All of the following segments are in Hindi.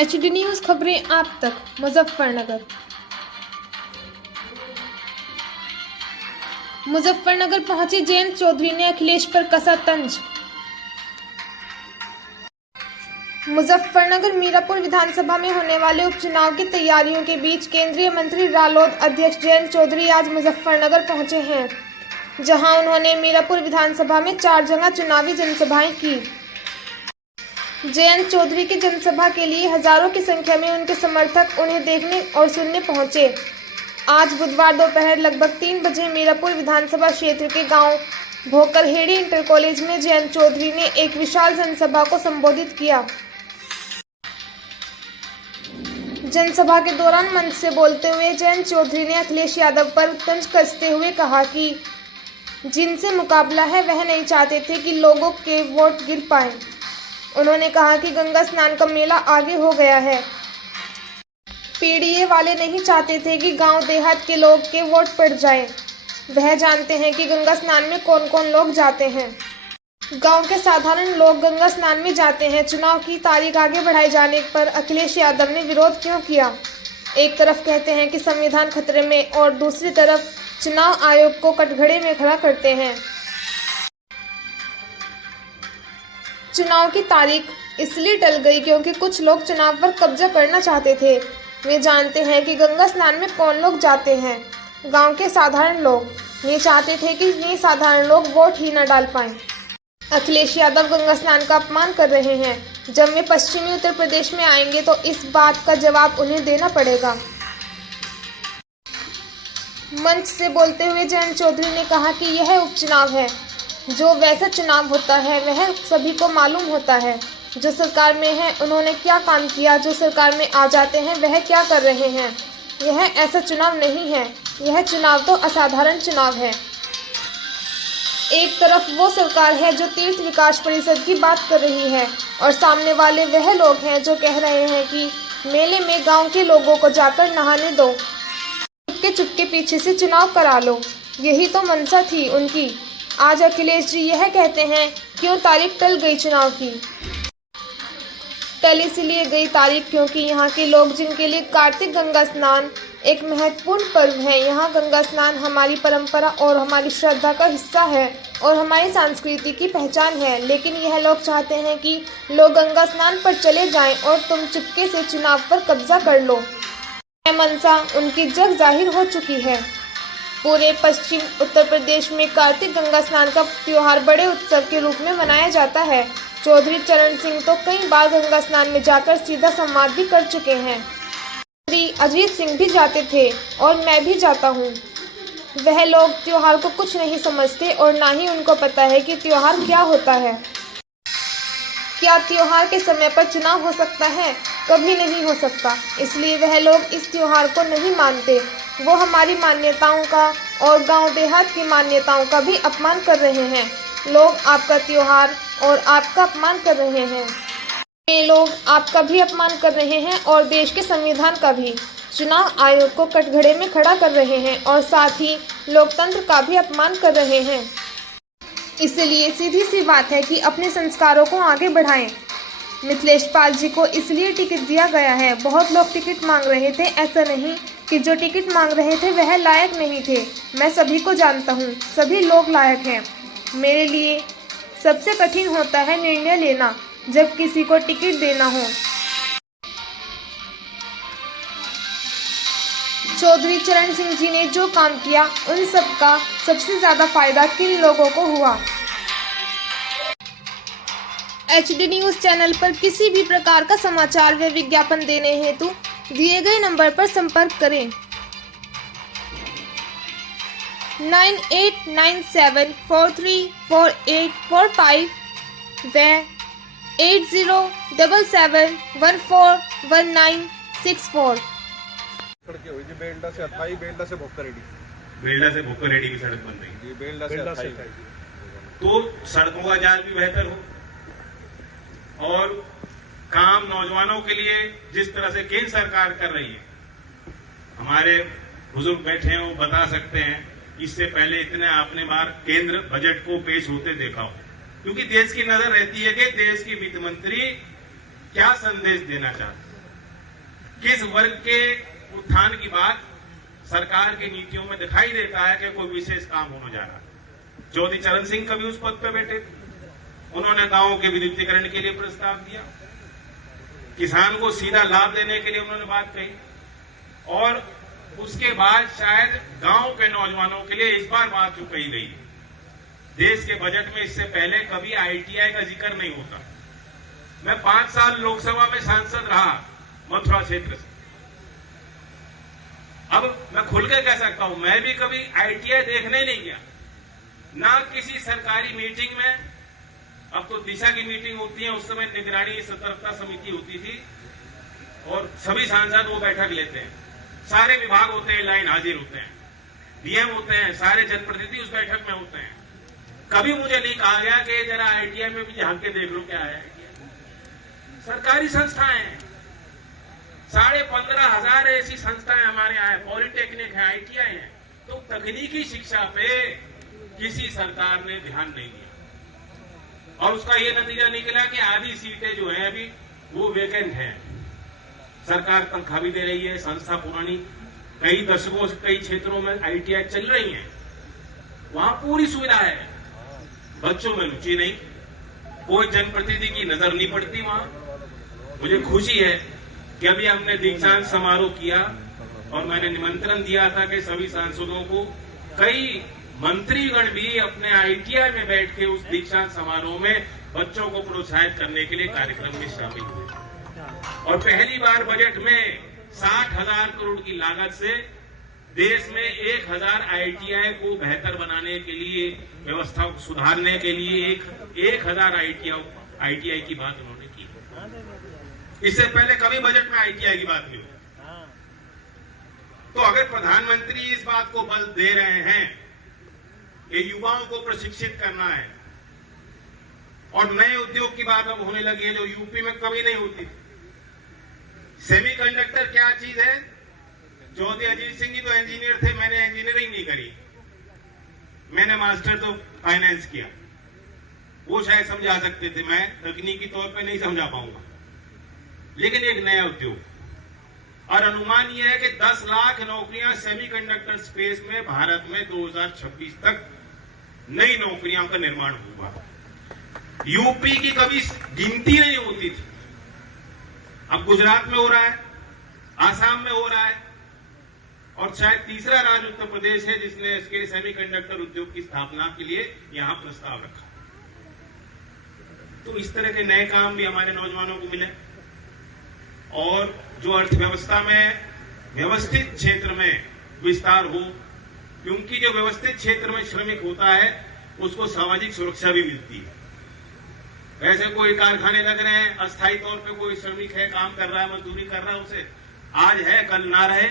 HD न्यूज खबरें आप तक। मुजफ्फरनगर पहुंचे जयंत चौधरी ने अखिलेश पर कसा तंज। मुजफ्फरनगर मीरापुर विधानसभा में होने वाले उपचुनाव की तैयारियों के बीच केंद्रीय मंत्री रालोद अध्यक्ष जयंत चौधरी आज मुजफ्फरनगर पहुंचे हैं, जहां उन्होंने मीरापुर विधानसभा में 4 जगह चुनावी जनसभाएं की। जयंत चौधरी की जनसभा के लिए हजारों की संख्या में उनके समर्थक उन्हें देखने और सुनने पहुंचे। आज बुधवार दोपहर लगभग 3 बजे मीरापुर विधानसभा क्षेत्र के गांव भोकरहेड़ी इंटर कॉलेज में जयंत चौधरी ने एक विशाल जनसभा को संबोधित किया। जनसभा के दौरान मंच से बोलते हुए जयंत चौधरी ने अखिलेश यादव पर तंज कसते हुए कहा कि जिनसे मुकाबला है वह नहीं चाहते थे कि लोगों के वोट गिर पाए। उन्होंने कहा कि गंगा स्नान का मेला आगे हो गया है। पीडीए वाले नहीं चाहते थे कि गांव देहात के लोग के वोट पड़ जाए। वह जानते हैं कि गंगा स्नान में कौन कौन लोग जाते हैं। गांव के साधारण लोग गंगा स्नान में जाते हैं। चुनाव की तारीख आगे बढ़ाए जाने पर अखिलेश यादव ने विरोध क्यों किया? एक तरफ कहते हैं कि संविधान खतरे में और दूसरी तरफ चुनाव आयोग को कटघरे में खड़ा करते हैं। चुनाव की तारीख इसलिए टल गई क्योंकि कुछ लोग चुनाव पर कब्जा करना चाहते थे। वे जानते हैं कि गंगा स्नान में कौन लोग जाते हैं। गांव के साधारण लोग ये चाहते थे कि ये साधारण लोग वोट ही न डाल पाएं। अखिलेश यादव गंगा स्नान का अपमान कर रहे हैं। जब वे पश्चिमी उत्तर प्रदेश में आएंगे तो इस बात का जवाब उन्हें देना पड़ेगा। मंच से बोलते हुए जयंत चौधरी ने कहा कि यह उपचुनाव है। जो वैसा चुनाव होता है वह सभी को मालूम होता है। जो सरकार में है उन्होंने क्या काम किया, जो सरकार में आ जाते हैं वह क्या कर रहे हैं। यह ऐसा चुनाव नहीं है। यह चुनाव तो असाधारण चुनाव है। एक तरफ वो सरकार है जो तीर्थ विकास परिषद की बात कर रही है और सामने वाले वह लोग हैं जो कह रहे हैं कि मेले में गांव के लोगों को जाकर नहाने दो, चुपके चुपके पीछे से चुनाव करा लो। यही तो मंशा थी उनकी। आज अखिलेश जी यह कहते हैं क्यों तारीख टल गई चुनाव की। टल इसलिए गई तारीख क्योंकि यहाँ के लोग जिनके लिए कार्तिक गंगा स्नान एक महत्वपूर्ण पर्व है। यहाँ गंगा स्नान हमारी परंपरा और हमारी श्रद्धा का हिस्सा है और हमारी संस्कृति की पहचान है। लेकिन यह लोग चाहते हैं कि लोग गंगा स्नान पर चले जाएं और तुम चुपके से चुनाव पर कब्जा कर लो। यह मंशा उनकी जग जाहिर हो चुकी है। पूरे पश्चिम उत्तर प्रदेश में कार्तिक गंगा स्नान का त्योहार बड़े उत्सव के रूप में मनाया जाता है। चौधरी चरण सिंह तो कई बार गंगा स्नान में जाकर सीधा संवाद भी कर चुके हैं। श्री अजीत सिंह भी जाते थे और मैं भी जाता हूँ। वह लोग त्योहार को कुछ नहीं समझते और ना ही उनको पता है कि त्योहार क्या होता है। क्या त्योहार के समय पर चुनाव हो सकता है? कभी नहीं हो सकता। इसलिए वह लोग इस त्योहार को नहीं मानते। वो हमारी मान्यताओं का और गांव देहात की मान्यताओं का भी अपमान कर रहे हैं। लोग आपका त्योहार और आपका अपमान कर रहे हैं। ये लोग आपका भी अपमान कर रहे हैं और देश के संविधान का भी। चुनाव आयोग को कटघरे में खड़ा कर रहे हैं और साथ ही लोकतंत्र का भी अपमान कर रहे हैं। इसलिए सीधी सी बात है कि अपने संस्कारों को आगे बढ़ाएं। मिथिलेश पाल जी को इसलिए टिकट दिया गया है। बहुत लोग टिकट मांग रहे थे। ऐसा नहीं कि जो टिकट मांग रहे थे वह लायक नहीं थे। मैं सभी को जानता हूँ, सभी लोग लायक हैं। मेरे लिए सबसे कठिन होता है निर्णय लेना जब किसी को टिकट देना हो। चौधरी चरण सिंह जी ने जो काम किया उन सब का सबसे ज्यादा फायदा किन लोगों को हुआ। HD न्यूज चैनल पर किसी भी प्रकार का समाचार व विज्ञापन देने हेतु दिए गए नंबर पर संपर्क करें 9897434845 व 8077141964। बेलडा से 28, बेलडा से भोकरहेड़ी की सड़क बन रही है। बेलडा से 28। तो सड़कों का जाल भी बेहतर हो और काम नौजवानों के लिए जिस तरह से केंद्र सरकार कर रही है, हमारे बुजुर्ग बैठे हैं वो बता सकते हैं। इससे पहले इतने आपने बार केंद्र बजट को पेश होते देखा हो, क्योंकि देश की नजर रहती है कि देश की वित्त मंत्री क्या संदेश देना चाहते हैं। किस वर्ग के उत्थान की बात सरकार की नीतियों में दिखाई देता है कि कोई विशेष काम होने जा रहा है। ज्योति चरण सिंह कभी उस पद पर बैठे थे, उन्होंने गांवों के विद्युतीकरण के लिए प्रस्ताव दिया, किसान को सीधा लाभ देने के लिए उन्होंने बात कही, और उसके बाद शायद गांव के नौजवानों के लिए इस बार बात जो कही गई, देश के बजट में इससे पहले कभी ITI का जिक्र नहीं होता। मैं 5 साल लोकसभा में सांसद रहा मथुरा क्षेत्र से। अब मैं खुल के कह सकता हूं, मैं भी कभी ITI देखने नहीं गया, ना किसी सरकारी मीटिंग में। अब तो दिशा की मीटिंग होती है, उस समय निगरानी सतर्कता समिति होती थी और सभी सांसद वो बैठक लेते हैं, सारे विभाग होते हैं, लाइन हाजिर होते हैं, DM होते हैं, सारे जनप्रतिनिधि उस बैठक में होते हैं। कभी मुझे नहीं कहा गया कि जरा ITI में भी झांक के देख लो क्या है। सरकारी संस्थाएं हैं, 15,500 ऐसी संस्थाएं हमारे यहाँ है, पॉलिटेक्निक है, ITI है। तो तकनीकी शिक्षा पे किसी सरकार ने ध्यान नहीं दिया और उसका ये नतीजा निकला कि आधी सीटें जो है अभी वो वेकेंट हैं। सरकार तनख्वाह भी दे रही है, संस्था पुरानी कई दशकों से कई क्षेत्रों में ITI चल रही है, वहां पूरी सुविधा है, बच्चों में रुचि नहीं, कोई जनप्रतिनिधि की नजर नहीं पड़ती वहां। मुझे खुशी है कि अभी हमने दीक्षांत समारोह किया और मैंने निमंत्रण दिया था कि सभी सांसदों को, कई मंत्रीगण भी अपने ITI में बैठ के उस दीक्षांत समारोह में बच्चों को प्रोत्साहित करने के लिए कार्यक्रम में शामिल हुए। और पहली बार बजट में 60,000 करोड़ की लागत से देश में 1,000 ITI को बेहतर बनाने के लिए, व्यवस्था को सुधारने के लिए 1,000 ITI की बात उन्होंने की। इससे पहले कभी बजट में ITI की बात नहीं हुई। तो अगर प्रधानमंत्री इस बात को बल दे रहे हैं कि युवाओं को प्रशिक्षित करना है और नए उद्योग की बात अब होने लगी है जो यूपी में कभी नहीं होती। सेमीकंडक्टर क्या चीज है? ज्योति अजीत सिंह जी तो इंजीनियर थे, मैंने इंजीनियरिंग नहीं करी, मैंने मास्टर तो फाइनेंस किया। वो शायद समझा सकते थे, मैं तकनीकी तौर पे नहीं समझा पाऊंगा। लेकिन एक नया उद्योग, और अनुमान यह है कि 10 लाख नौकरियां सेमीकंडक्टर स्पेस में भारत में 2026 तक नई नौकरियों का निर्माण होगा। यूपी की कभी गिनती नहीं होती थी, अब गुजरात में हो रहा है, आसाम में हो रहा है, और शायद तीसरा राज्य उत्तर प्रदेश है जिसने इसके सेमीकंडक्टर उद्योग की स्थापना के लिए यहां प्रस्ताव रखा। तो इस तरह के नए काम भी हमारे नौजवानों को मिले और जो अर्थव्यवस्था में व्यवस्थित क्षेत्र में विस्तार हो, क्योंकि जो व्यवस्थित क्षेत्र में श्रमिक होता है उसको सामाजिक सुरक्षा भी मिलती है। वैसे कोई कारखाने लग रहे हैं, अस्थायी तौर पे कोई श्रमिक है, काम कर रहा है, मजदूरी कर रहा है, उसे आज है कल ना रहे,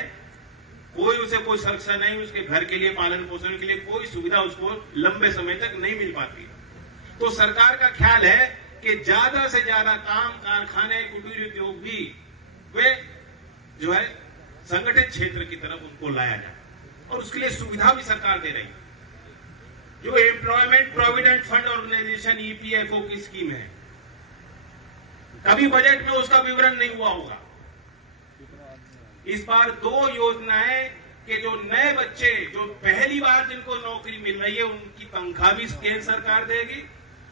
उसे कोई सुरक्षा नहीं, उसके घर के लिए, पालन पोषण के लिए कोई सुविधा उसको लंबे समय तक नहीं मिल पाती। तो सरकार का ख्याल है कि ज्यादा से ज्यादा काम, कारखाने, कुटीर उद्योग भी वे जो है संगठित क्षेत्र की तरफ उनको लाया जाए, और उसके लिए सुविधा भी सरकार दे रही है। जो employment provident fund organisation EPFO की स्कीम है, कभी बजट में उसका विवरण नहीं हुआ होगा। इस बार 2 योजनाएं कि जो नए बच्चे जो पहली बार जिनको नौकरी मिल रही है उनकी तनख्वाह भी केंद्र सरकार देगी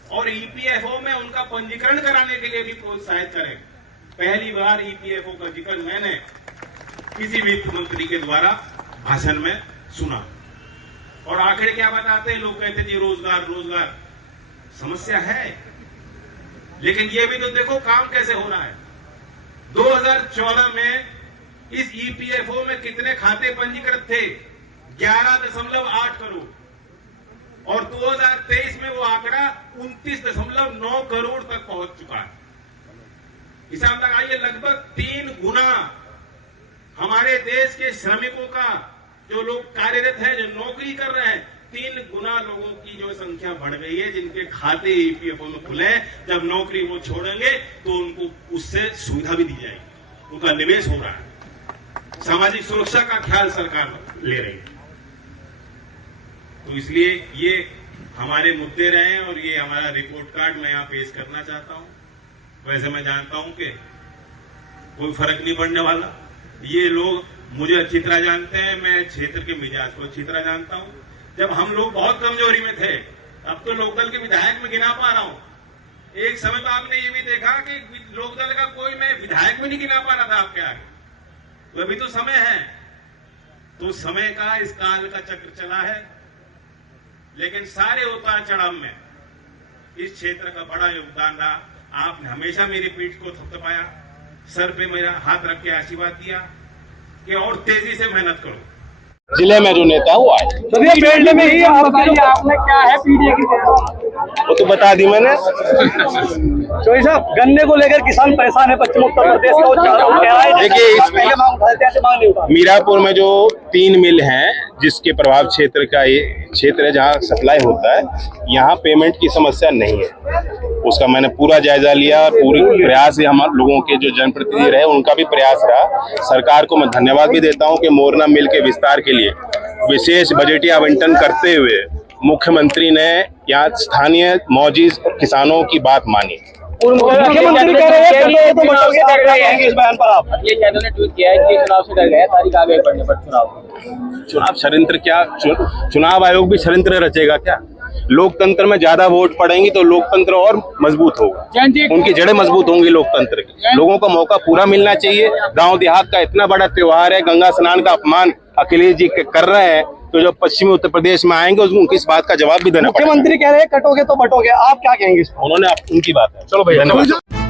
और EPFO में उनका पंजीकरण कराने के लिए भी प्रोत्साहित करेगी। पहली बार EPFO का जिक्र मैंने किसी वित्त मंत्री के द्वारा भाषण में सुना। और आखिर क्या बताते हैं लोग, कहते जी रोजगार रोजगार, समस्या है, लेकिन ये भी तो देखो काम कैसे हो रहा है। 2014 में इस EPFO में कितने खाते पंजीकृत थे? 11.8 करोड़, और 2023 में वो आंकड़ा 29.9 करोड़ तक पहुंच चुका है। हिसाब लगाइए, लगभग 3 गुना हमारे देश के श्रमिकों का, जो लोग कार्यरत हैं, जो नौकरी कर रहे हैं, 3 गुना लोगों की जो संख्या बढ़ गई है जिनके खाते EPFO में खुले हैं। जब नौकरी वो छोड़ेंगे तो उनको उससे सुविधा भी दी जाएगी, उनका निवेश हो रहा है, सामाजिक सुरक्षा का ख्याल सरकार ले रही है। तो इसलिए ये हमारे मुद्दे रहे और ये हमारा रिपोर्ट कार्ड मैं यहां पेश करना चाहता हूं। वैसे मैं जानता हूं कि कोई फर्क नहीं पड़ने वाला, ये लोग मुझे अच्छी तरह जानते हैं, मैं क्षेत्र के मिजाज को अच्छी तरह जानता हूं। जब हम लोग बहुत कमजोरी में थे, अब तो लोकदल के विधायक में गिना पा रहा हूं। एक समय तो आपने ये भी देखा कि लोकदल का कोई मैं विधायक में नहीं गिना पा रहा था आपके आगे। तो अभी तो समय है, तो समय का इस काल का चक्र चला है, लेकिन सारे उतार चढ़ाव में इस क्षेत्र का बड़ा योगदान रहा। आपने हमेशा मेरी पीठ को थपथपाया, सर पे मेरा हाथ रख के आशीर्वाद दिया कि और तेजी से मेहनत करो। जिले में जो नेता हुआ है फील्ड में ही आप बताइए, आपने क्या है पीडीए की? वो तो बता दी मैंने। चौधरी साहब, गन्ने को लेकर किसान परेशान है, पश्चिम उत्तर प्रदेश का वो कह रहा है। देखिए, पहले मांग उठाते थे, मांग नहीं उठा। मीरापुर में जो 3 मिल हैं जिसके प्रभाव क्षेत्र का ये क्षेत्र है जहाँ सप्लाई होता है, यहाँ पेमेंट की समस्या नहीं है। उसका मैंने पूरा जायजा लिया, पूरी प्रयास है हमारे लोगों के जो जनप्रतिनिधि रहे उनका भी प्रयास रहा। सरकार को मैं धन्यवाद भी देता हूँ कि मोरना मिल के विस्तार के लिए विशेष बजटीय आवंटन करते हुए मुख्यमंत्री ने यहाँ स्थानीय मौजूद किसानों की बात मानी। मुख्यमंत्री कह रहे हैं तो बटोगे इस बयान पर आप? ये चैनल ने ट्वीट किया है कि चुनाव से डर गया, तारीख आगे बढ़ने पर चुनाव षड्यंत्र क्या? चुनाव आयोग भी षड्यंत्र रचेगा क्या? लोकतंत्र में ज्यादा वोट पड़ेंगी तो लोकतंत्र और मजबूत होगा, उनकी जड़ें मजबूत होंगी लोकतंत्र की। लोगों को मौका पूरा मिलना चाहिए। गांव देहात का इतना बड़ा त्योहार है, गंगा स्नान का अपमान अखिलेश जी कर रहे हैं, तो जो पश्चिमी उत्तर प्रदेश में आएंगे उनको इस बात का जवाब भी देना पड़ेगा। मुख्यमंत्री कह रहे हैं कटोगे तो बटोगे, आप क्या कहेंगे? उन्होंने उनकी बात है। चलो भैया, धन्यवाद।